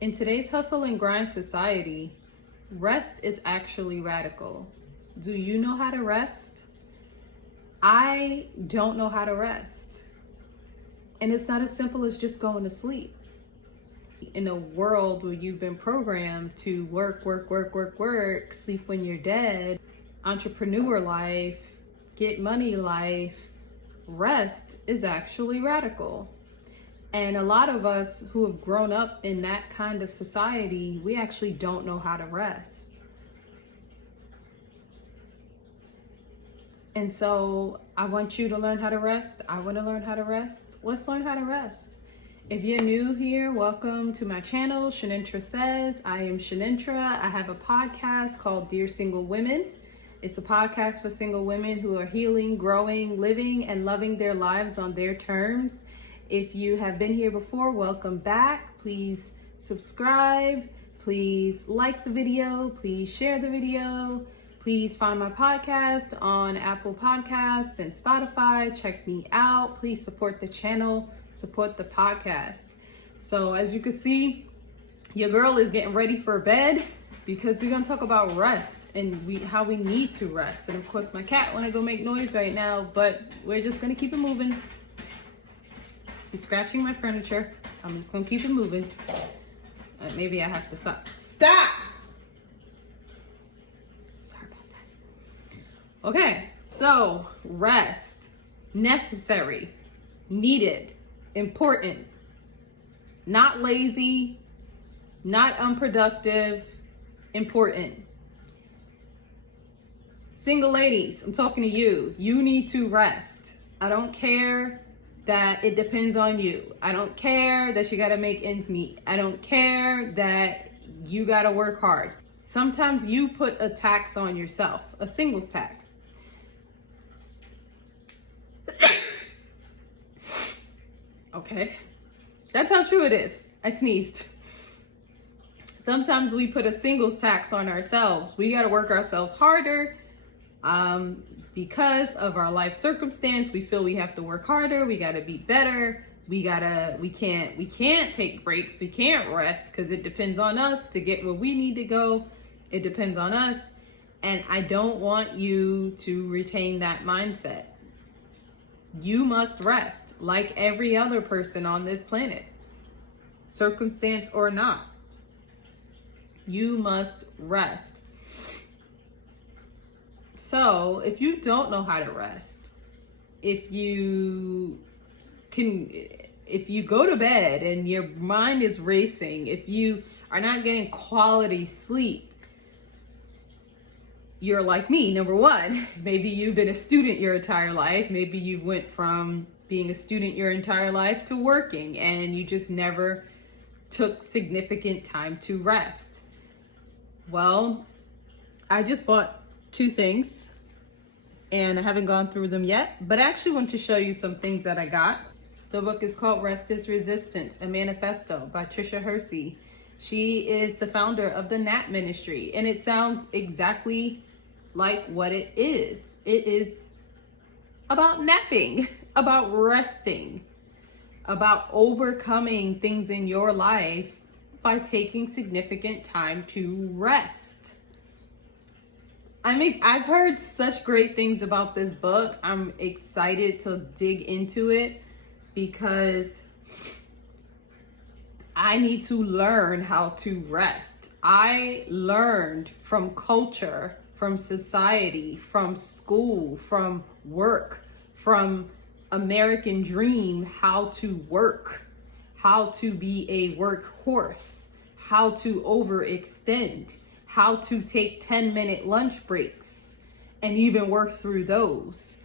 In today's hustle and grind society, rest is actually radical. Do you know how to rest? I don't know how to rest. And it's not as simple as just going to sleep. In a world where you've been programmed to work, sleep when you're dead, entrepreneur life, get money life, rest is actually radical. And a lot of us who have grown up in that kind of society, we actually don't know how to rest. And so I want you to learn how to rest. I want to learn how to rest. Let's learn how to rest. If you're new here, welcome to my channel, Shanintra Says. I am Shanintra. I have a podcast called Dear Single Women. It's a podcast for single women who are healing, growing, living, and loving their lives on their terms. If you have been here before, welcome back. Please subscribe. Please like the video. Please share the video. Please find my podcast on Apple Podcasts and Spotify. Check me out. Please support the channel. Support the podcast. So as you can see, your girl is getting ready for bed because we're going to talk about rest and how we need to rest. And of course, my cat want to go make noise right now, but we're just going to keep it moving. He's scratching my furniture. I'm just going to keep it moving. Maybe I have to stop. Stop! Sorry about that. Okay, so rest. Necessary. Needed. Important. Not lazy. Not unproductive. Important. Single ladies, I'm talking to you. You need to rest. I don't care that it depends on you. I don't care that you gotta make ends meet. I don't care that you gotta work hard. Sometimes you put a tax on yourself, a singles tax. Okay, that's how true it is. I sneezed. Sometimes we put a singles tax on ourselves. We gotta work ourselves harder. Because of our life circumstance, we feel we have to work harder. We got to be better. We can't take breaks. We can't rest because it depends on us to get where we need to go. It depends on us. And I don't want you to retain that mindset. You must rest like every other person on this planet, circumstance or not. You must rest. So if you don't know how to rest, if you go to bed and your mind is racing, if you are not getting quality sleep, you're like me. Number one, maybe you've been a student your entire life. Maybe you went from being a student your entire life to working and you just never took significant time to rest. Well, I just bought two things and I haven't gone through them yet, but I actually want to show you some things that I got. The book is called Rest is Resistance, a Manifesto by Trisha Hersey. She is the founder of the Nap Ministry, and it sounds exactly like what it is. It is about napping, about resting, about overcoming things in your life by taking significant time to rest. I mean, I've heard such great things about this book. I'm excited to dig into it because I need to learn how to rest. I learned from culture, from society, from school, from work, from American Dream, how to work, how to be a workhorse, how to overextend, how to take 10-minute lunch breaks and even work through those.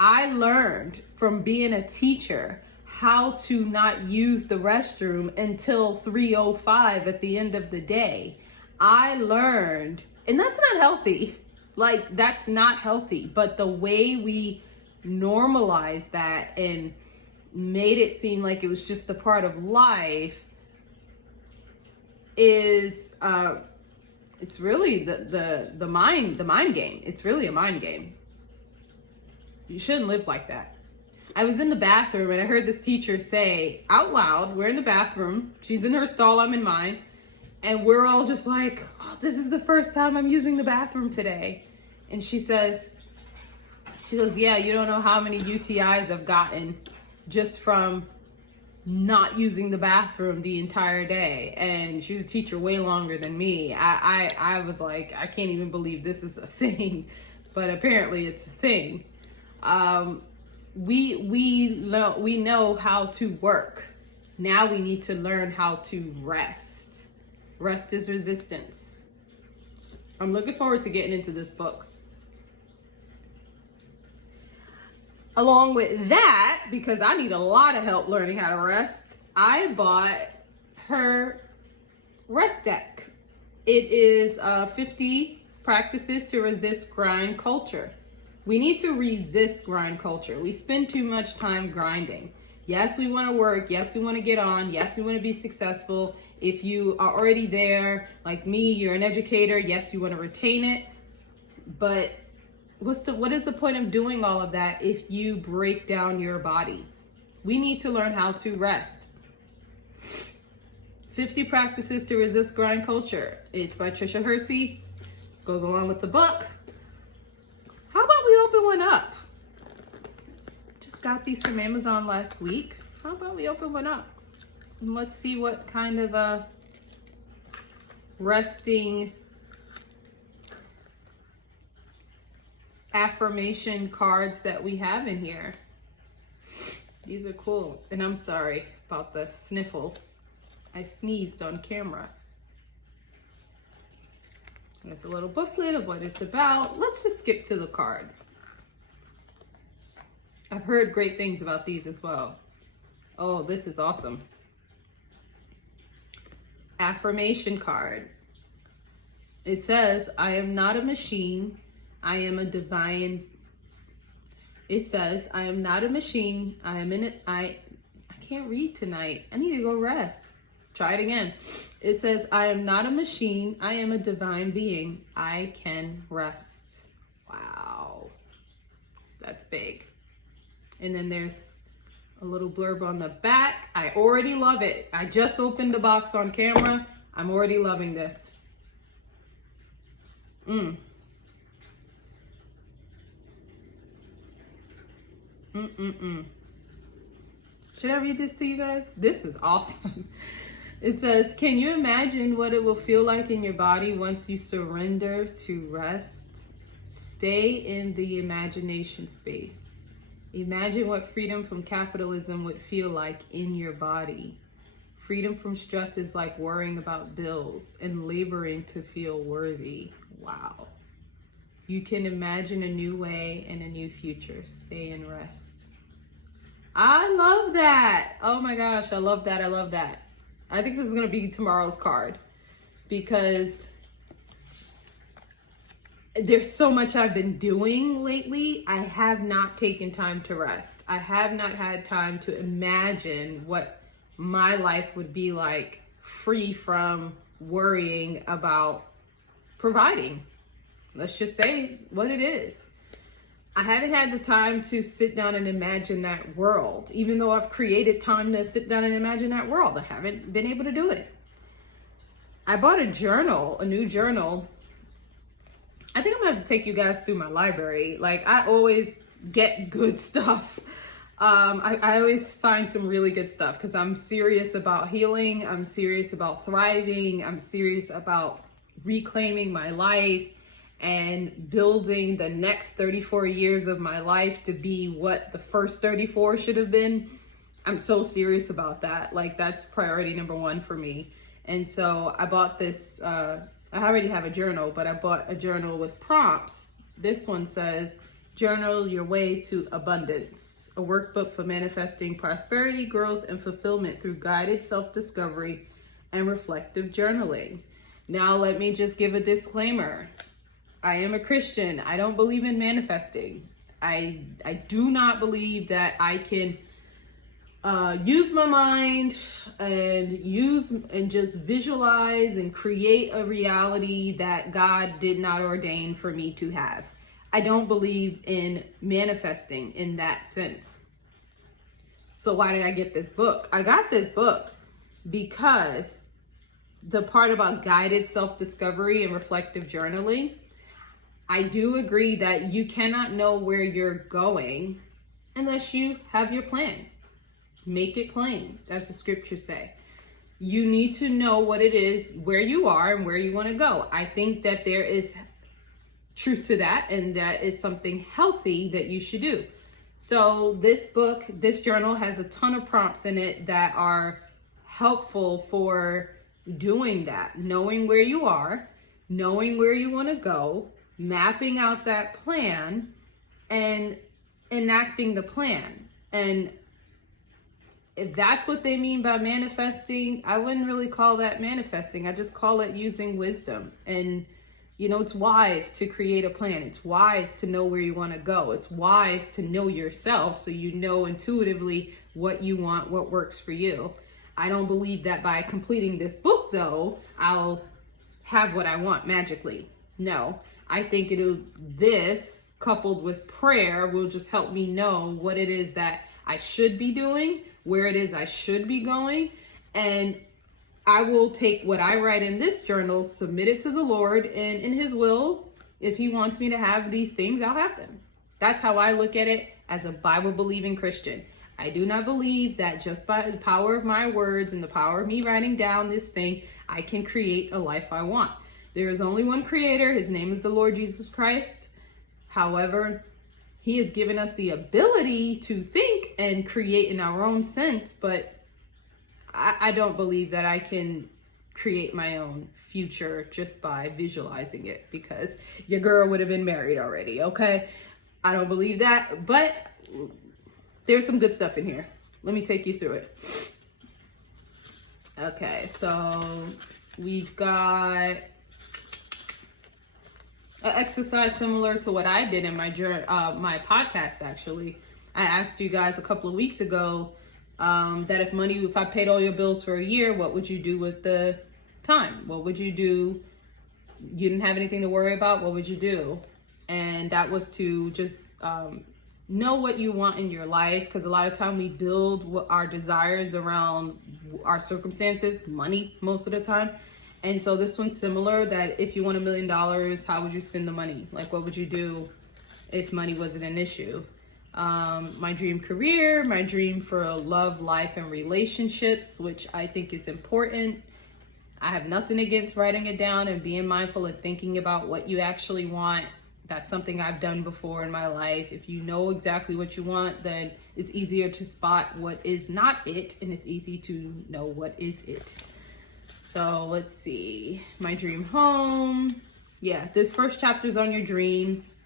I learned from being a teacher how to not use the restroom until 3:05 at the end of the day. I learned, and that's not healthy. Like, that's not healthy. But the way we normalized that and made it seem like it was just a part of life is it's really the mind game. It's really a mind game. You shouldn't live like that. I was in the bathroom and I heard this teacher say out loud, we're in the bathroom, she's in her stall, I'm in mine. And we're all just like, oh, this is the first time I'm using the bathroom today. And she goes, yeah, you don't know how many UTIs I've gotten just from not using the bathroom the entire day. And she's a teacher way longer than me. I was like, I can't even believe this is a thing, but apparently it's a thing. We know how to work. Now we need to learn how to rest. Rest is resistance. I'm looking forward to getting into this book. Along with that, because I need a lot of help learning how to rest, I bought her rest deck. It is 50 practices to resist grind culture. We need to resist grind culture. We spend too much time grinding. Yes, we want to work. Yes, we want to get on. Yes, we want to be successful. If you are already there, like me, you're an educator. Yes, you want to retain it. But what is the point of doing all of that if you break down your body? We need to learn how to rest. 50 practices to resist grind culture. It's by Trisha Hersey. Goes along with the book. How about we open one up? Just got these from Amazon last week. How about we open one up? And let's see what kind of a resting affirmation cards that we have in here. These are cool. And I'm sorry about the sniffles. I sneezed on camera. There's a little booklet of what it's about. Let's just skip to the card. I've heard great things about these as well. Oh, this is awesome. Affirmation card. It says, I am not a machine. I am a divine. It says, I am not a machine. I can't read tonight. I need to go rest. Try it again. It says, I am not a machine. I am a divine being. I can rest. Wow. That's big. And then there's a little blurb on the back. I already love it. I just opened the box on camera. I'm already loving this. Should I read this to you guys? This is awesome. It says, can you imagine what it will feel like in your body once you surrender to rest? Stay in the imagination space. Imagine what freedom from capitalism would feel like in your body. Freedom from stress is like worrying about bills and laboring to feel worthy. Wow. You can imagine a new way and a new future. Stay and rest. I love that. Oh my gosh, I love that. I love that. I think this is going to be tomorrow's card because there's so much I've been doing lately. I have not taken time to rest. I have not had time to imagine what my life would be like free from worrying about providing. Let's just say what it is. I haven't had the time to sit down and imagine that world. Even though I've created time to sit down and imagine that world, I haven't been able to do it. I bought a journal, a new journal. I think I'm gonna have to take you guys through my library. Like, I always get good stuff. I always find some really good stuff because I'm serious about healing. I'm serious about thriving. I'm serious about reclaiming my life and building the next 34 years of my life to be what the first 34 should have been. I'm so serious about that. Like, that's priority number one for me. And so I bought this, I already have a journal, but I bought a journal with prompts. This one says, journal your way to abundance, a workbook for manifesting prosperity, growth, and fulfillment through guided self-discovery and reflective journaling. Now, let me just give a disclaimer. I am a Christian. I don't believe in manifesting. I do not believe that I can use my mind and just visualize and create a reality that God did not ordain for me to have. I don't believe in manifesting in that sense. So why did I get this book? I got this book because the part about guided self-discovery and reflective journaling, I do agree that you cannot know where you're going unless you have your plan. Make it plain, as the scriptures say. You need to know what it is, where you are and where you want to go. I think that there is truth to that, and that is something healthy that you should do. So this book, this journal has a ton of prompts in it that are helpful for doing that, knowing where you are, knowing where you want to go, mapping out that plan, and enacting the plan. And if that's what they mean by manifesting, I wouldn't really call that manifesting. I just call it using wisdom. And it's wise to create a plan. It's wise to know where you want to go. It's wise to know yourself so you know intuitively what you want, what works for you. I don't believe that by completing this book, though, I'll have what I want magically. No, I think this coupled with prayer will just help me know what it is that I should be doing, where it is I should be going, and I will take what I write in this journal, submit it to the Lord, and in His will, if He wants me to have these things, I'll have them. That's how I look at it as a Bible-believing Christian. I do not believe that just by the power of my words and the power of me writing down this thing, I can create a life I want. There is only one creator. His name is the Lord Jesus Christ. However, He has given us the ability to think and create in our own sense, but I don't believe that I can create my own future just by visualizing it, because your girl would have been married already, okay? I don't believe that, but there's some good stuff in here. Let me take you through it. Okay, so we've got an exercise similar to what I did in my podcast, actually. I asked you guys a couple of weeks ago that if I paid all your bills for a year, what would you do with the time? What would you do? You didn't have anything to worry about. What would you do? And that was to just know what you want in your life, because a lot of time we build our desires around our circumstances, money most of the time. And so this one's similar, that if you want $1 million, how would you spend the money? Like, what would you do if money wasn't an issue? My dream career, my dream for love, life, and relationships, which I think is important. I have nothing against writing it down and being mindful and thinking about what you actually want. That's something I've done before in my life. If you know exactly what you want, then it's easier to spot what is not it, and it's easy to know what is it. So let's see, my dream home. Yeah, this first chapter is on your dreams.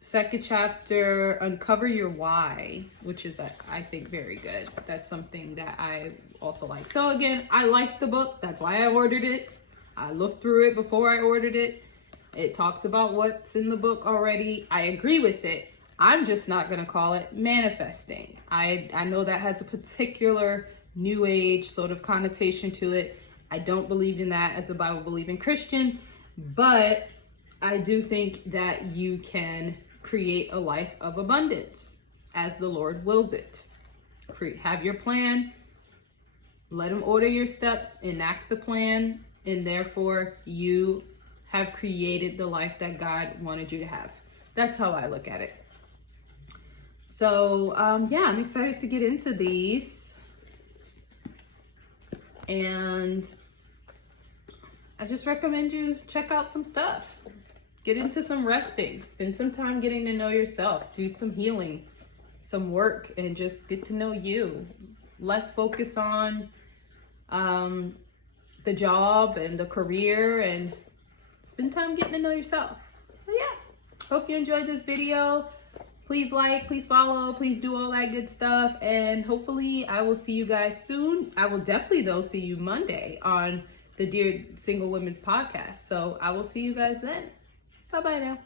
Second chapter, uncover your why, which is, I think, very good. That's something that I also like. So again, I like the book. That's why I ordered it. I looked through it before I ordered it. It talks about what's in the book already. I agree with it. I'm just not going to call it manifesting. I know that has a particular new age sort of connotation to it. I don't believe in that as a Bible-believing Christian, but I do think that you can create a life of abundance as the Lord wills it. Have your plan, let Him order your steps, enact the plan, and therefore you have created the life that God wanted you to have. That's how I look at it. So yeah, I'm excited to get into these. And I just recommend you check out some stuff. Get into some resting. Spend some time getting to know yourself. Do some healing, some work, and just get to know you. Less focus on the job and the career, and spend time getting to know yourself. So yeah, hope you enjoyed this video. Please like, please follow, please do all that good stuff. And hopefully I will see you guys soon. I will definitely though see you Monday on the Dear Single Women's podcast. So I will see you guys then. Bye-bye now.